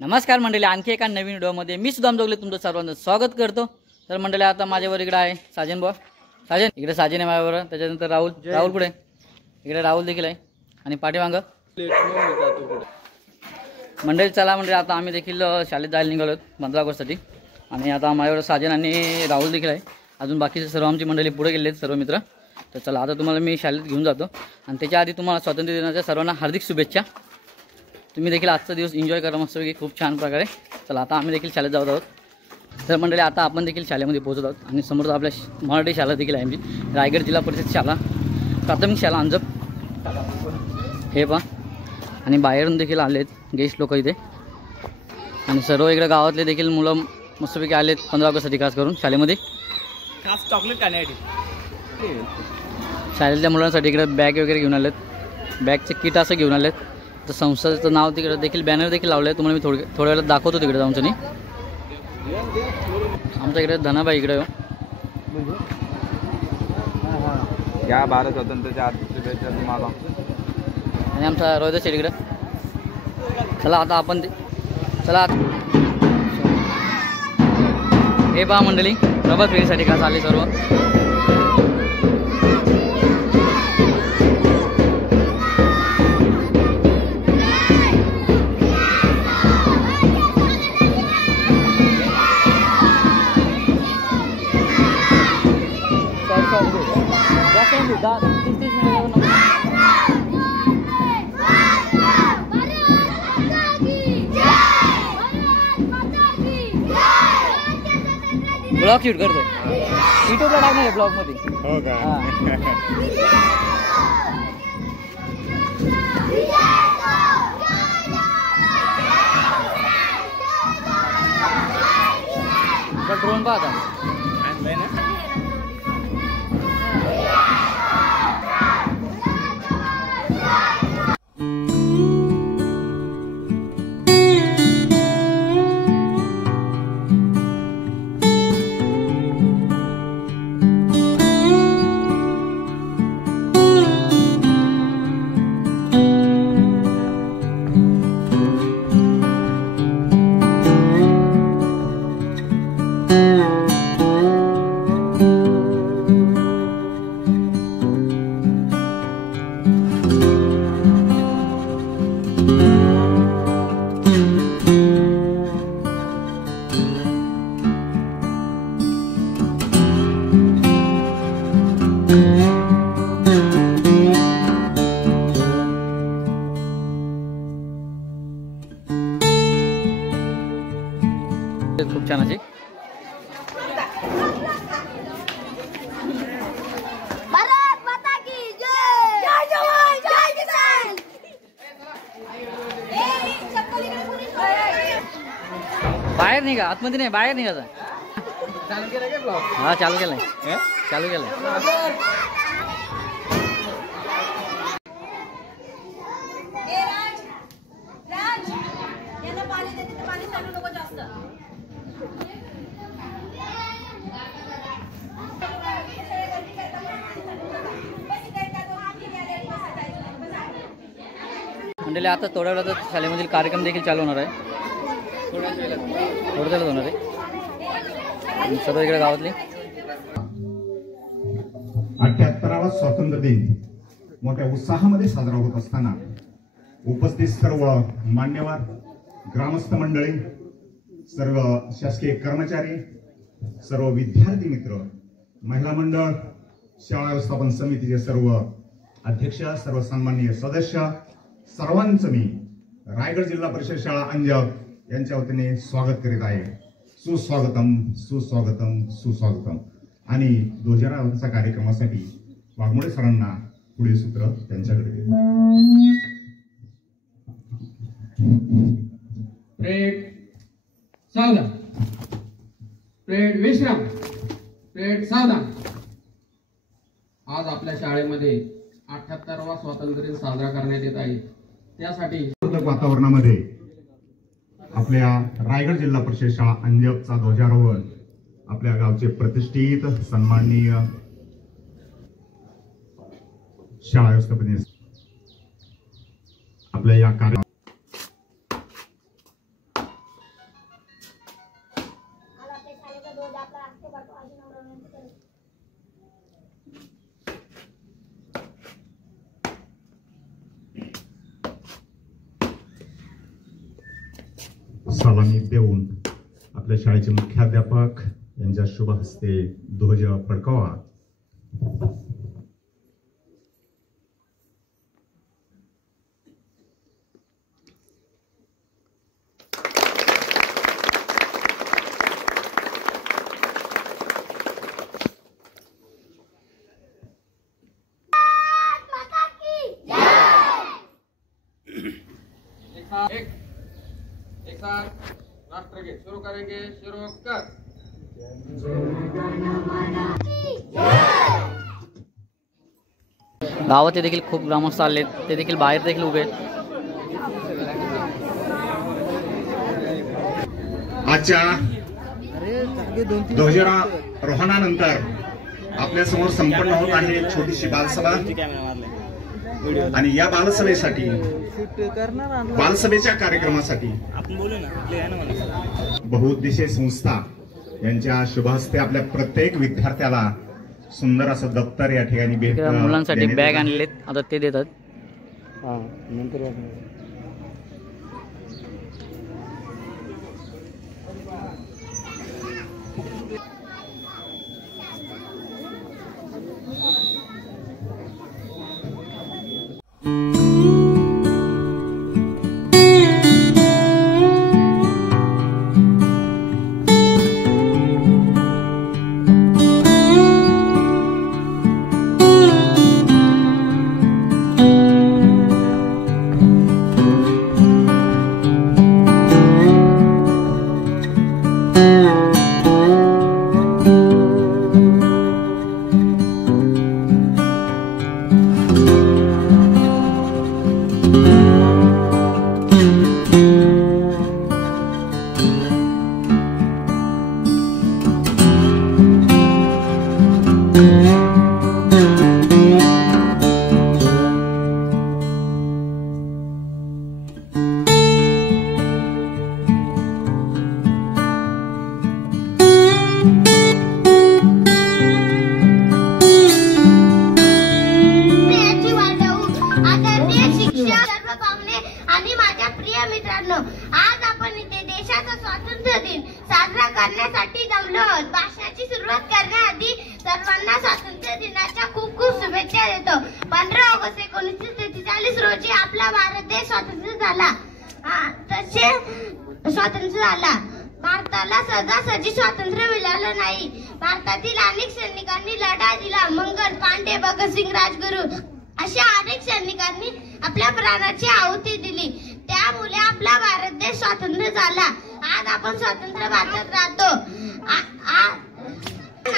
नमस्कार मंडळी, आणखी एका नवीन व्हिडिओमध्ये मी सुदाम जोगले तुमचं सर्वांचं स्वागत करतो। तर मंडळी आता माझ्यावर इकडे आहे साजन बुवा, साजन इकडे साजन आहे माझ्यावर, त्याच्यानंतर राहुल पुढे, इकडे राहुल देखील आहे आणि पाठीमागं मंडळी। चला मंडळी, आता आम्ही देखील शाळेत जायला निघालो 15 ऑगस्टसाठी आणि आता माझ्यावर साजन आणि राहुल देखील आहे, अजून बाकीचे सर्व आमची मंडळी पुढे गेले आहेत सर्व मित्र। तर चला आता तुम्हाला मी शाळेत घेऊन जातो आणि त्याच्या आधी तुम्हाला स्वातंत्र्य दिनाच्या सर्वांना हार्दिक शुभेच्छा। तुम्ही देखील आजचा दिवस एन्जॉय करा मस्तपैकी खूप छान प्रकारे। चला आता आम्ही देखील शाळेत जात आहोत। तर मंडळी आता आपण देखील शाळेमध्ये पोहोचत आहोत आणि समोर आपल्या मराठी शाळा देखील आहे, आमची रायगड जिल्हा परिषद शाळा प्राथमिक शाळा अंजप हे पहा। आणि बाहेरून देखील आलेत गेस्ट लोक इथे आणि सर्व इकडे गावातले देखील मुलं मस्तपैकी आलेत 15 ऑगस्टसाठी खास करून शाळेमध्ये खास चॉकलेट खाण्यासाठी। शाळेतल्या मुलांसाठी इकडे बॅग वगैरे घेऊन आलेत, बॅगचे किट असं घेऊन आलेत। तर संस्थेचं नाव तिकडे देखील बॅनर देखील लावलं आहे, तुम्हाला मी थोड्या वेळात दाखवतो तिकडे जाऊन। तुम्ही आमच्या इकडे धनाबाई इकडे या भारत स्वतंत्रच्या माला आणि आमचा रोहित शेठ इकडे। चला आता आपण चला हे पहा मंडळी, प्रभात फेरीसाठी खास आले सर्व। ब्लॉग शूट करतोय, युट्यूबला टाकणार आहे ब्लॉग मध्ये। हो का? ड्रोन पाहता खूप छान अशी भारत माता की जय, जय जवान जय किसान। बाहेर निघा, आतमध्ये नाही, बाहेर निघायचं। चालू केलं का ब्लॉग? हा चालू केलाय, चालू केलाय। मंडळी आता थोड्या वेळात शाळेमधील कार्यक्रम देखील चालू होणार आहे, थोड्या वेळात होणार आहे। सर्व इकडे गावातले 78वा स्वातंत्र्य दिन मोठ्या उत्साहामध्ये साजरा होत असताना उपस्थित सर्व मान्यवर, ग्रामस्थ मंडळी, सर्व शासकीय कर्मचारी, सर्व विद्यार्थी मित्र, महिला मंडळ, शाळा व्यवस्थापन समितीचे सर्व अध्यक्ष, सर्व सन्माननीय सदस्य, सर्वांचं मी रायगड जिल्हा परिषद शाळा अंजप यांच्या वतीने स्वागत करीत आहे। सुस्वागतम सुस्वागतम सुस्वागतम। आणि ध्वजारोहणाच्या कार्यक्रमासाठी वाघमोडे सरांना पुढील सूत्र त्यांच्याकडे देतो। परेड सावधान, परेड विश्राम, परेड सावधान। आज आपल्या शाळेमध्ये 78वा स्वातंत्र्य दिन साजरा करण्यात येत आहे। त्यासाठी वातावरणामध्ये आपल्या रायगड जिल्हा परिषद शाळा अंजपचा ध्वजारोहण आपल्या गावचे प्रतिष्ठित सन्माननीय शाळा व्यवस्थापन आपल्या या कार्य सलामी देऊन आपल्या शाळेचे मुख्याध्यापक यांच्या शुभ हस्ते ध्वज फडकावा. एक साथ राष्ट्रगीत शुरू करेंगे. शुरू कर. गावात देखील खूप ग्रामस्थ आले, ते देखील बाहेर देखील उभे आहेत. आजच्या ध्वजारोहणानंतर आपल्या समोर संपन्न होत आहे छोटीशी बालसभा. आणि या बालसभेसाठी बालसभेच्या कार्यक्रमासाठी बहुउद्देशीय संस्था यांच्या शुभ हस्ते आपल्या प्रत्येक विद्यार्थ्याला सुंदर असं दप्तर या ठिकाणी भेट मुलांसाठी बॅग आणलेत, आता ते देतात. करण्यासाठी जमलो आहोत. भाषणाची सुरुवात करण्याआधी सर्वांना स्वातंत्र्य दिनाच्या खूप खूप शुभेच्छा देतो. 15 ऑगस्ट 1943 रोजी आपला भारत देश स्वतंत्र झाला. भारताला सहजासहजी स्वातंत्र्य मिळालं नाही. भारतातील अनेक सैनिकांनी लढा दिला. मंगल पांडे, भगतसिंग, राजगुरू अशा अनेक सैनिकांनी आपल्या प्राणाची आहुती दिली. त्यामुळे आपला भारत देश स्वतंत्र झाला. आज आपण स्वतंत्र भारतात राहतो.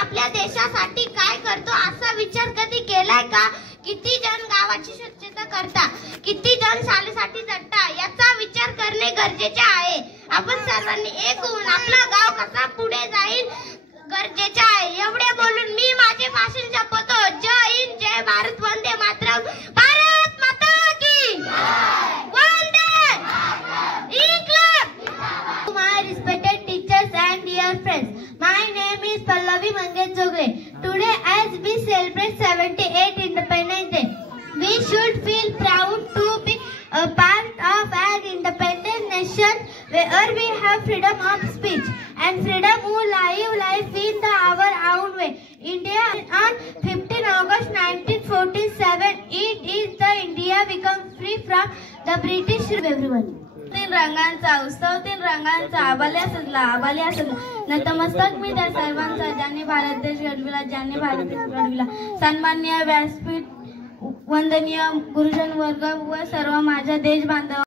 आपल्या देशासाठी काय करतो असा विचार कधी केलाय का? किती जण गावाची स्वच्छता करता, किती जण शाळेसाठी झटता, याचा विचार करणे गरजेचे आहे. आपण सर्वांनी एक होऊन आपला गाव कसा पुढे जाईल गरजेचे आहे. एवढे बोलून मी माझे भाषण संपवतो. जय हिंद, जय भारत, वंदे मातरम. भारत माता की Vande इन्क्लाब. My respected teachers and dear friends, my name is Pallavi Mangesh Jogre. Today as we celebrate 78 Independence Day, we should feel proud to be a part of an independent nation where we have freedom of speech and freedom to live life in our own way. India on 15 August 1947, it is the India become free from the British rule. Everyone. 3 रंगांचा उत्सव, 3 रंगांचा आबाल्या सजला. नतमस्तक मी त्या सर्वांचा ज्यांनी भारत देश घडविला, सन्माननीय व्यासपीठ, वंदनीय गुरुजन वर्ग व सर्व माझ्या देश बांधव.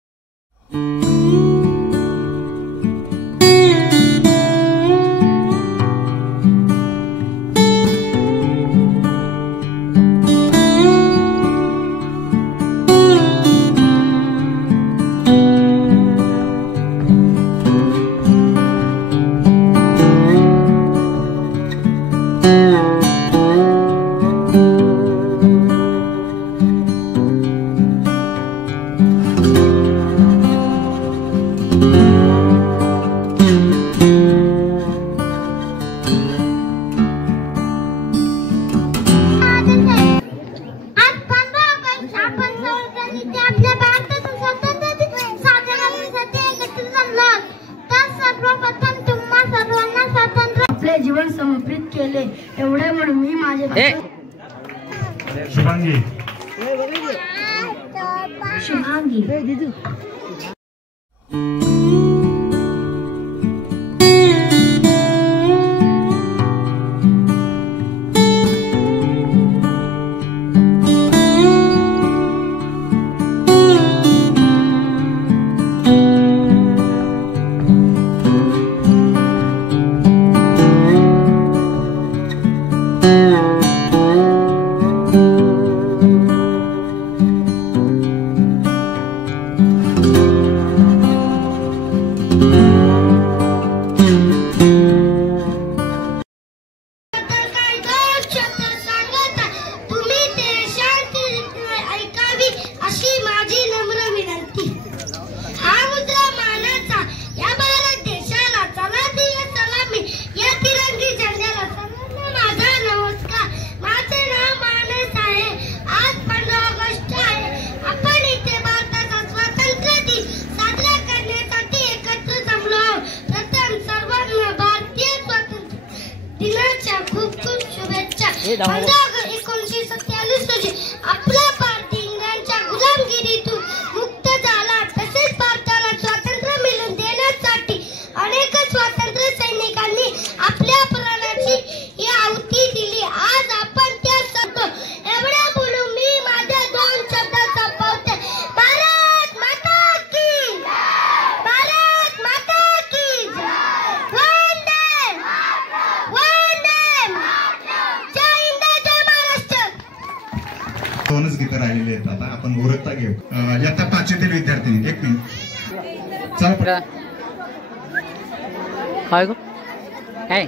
ए शुभांगी खूप खूप शुभेच्छा. 1947 रोजी आपला भारत इंग्रजांच्या गुलामगिरीतून मुक्त झाला. तसेच भारताला स्वातंत्र्य मिळवून देण्यासाठी अनेक स्वातंत्र्य सैनिकांनी आपल्या प्राणाची आहुती दिली. आज आपण त्या करतो. एवढ्या बोलून मी माझ्या 2 शब्द संपवते. भारत माता की, भारत माता की वंदे वंदे, जय हिंद जय महाराष्ट्र. 2च गीतं राहिलेली आहेत. आता आपण ओळखता घेऊ. इयत्ता 5तील विद्यार्थी. एक मिनिट चला. काय गो काय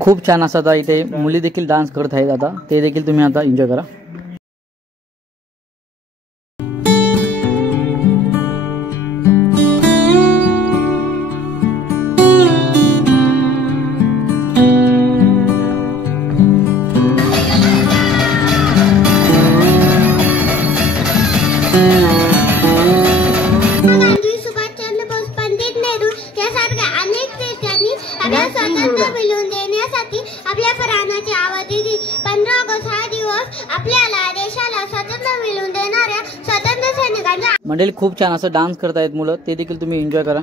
खूप छान असं आता इथे मुली देखील डान्स करत आहेत. आता ते देखील तुम्ही आता एन्जॉय करा. गांधी, सुभाषचंद्र बोस, पंडित नेहरू यासारख्या अनेक नेत्यांनी आपल्याला स्वातंत्र्य मिळवून देण्यासाठी आपल्या प्राणाची आहुती दिली. 15 ऑगस्ट हा दिवस आपल्याला देशाला स्वातंत्र्य मिळवून देणाऱ्या स्वातंत्र्य सैनिकांच्या. मंडळी खूप छान असं डान्स करत आहेत मुलं. ते देखील तुम्ही एन्जॉय करा.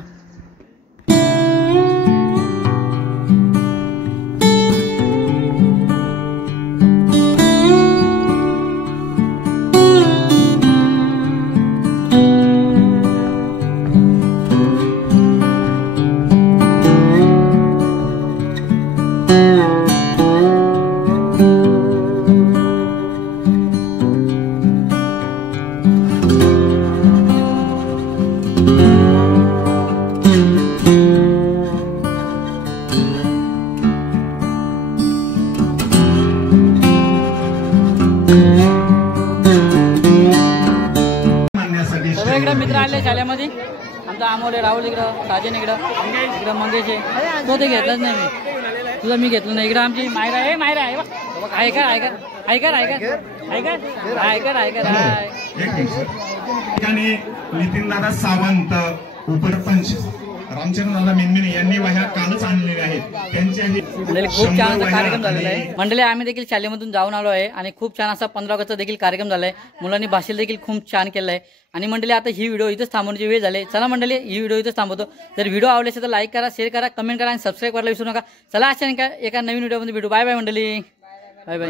सगळे इकडे मित्र आले शाळेमध्ये. आमचा अमोल, राहुल इकडं, साजन इकडं मंगेश आहे. तो ते घेतलंच नाही मी. तुझं मी घेतलं नाही. इकडं आमची मायरा आहे. मायरा आहे बघ. ऐकर ऐकर ऐकर ऐकर ऐकर ऐकर ऐकर हाय. ठिकाणी नितीनदादा सावंत, उपसरपंच रामचंद्रदादा मेनमेने यांनी वह्या कालच आणलेल्या आहेत. त्यांच्याही मंडळी खूप छान असा कार्यक्रम झालेला आहे. मंडळी आम्ही देखील शाळेमधून जाऊन आलो आहे आणि खूप छान असा 15 ऑगस्टचा देखील कार्यक्रम झालाय. मुलांनी भाषण देखील खूप छान केलं आहे. आणि मंडळी आता ही व्हिडिओ इथंच थांबवण्याची वेळ झाली. चला मंडळी ही व्हिडिओ इथंच थांबवतो. जर व्हिडिओ आवडले असेल तर लाईक करा, शेअर करा, कमेंट करा आणि सबस्क्राईब करायला विसरू नका. चला अशा एका नवीन व्हिडिओमध्ये भेटू. बाय बाय मंडळी. Bye bye.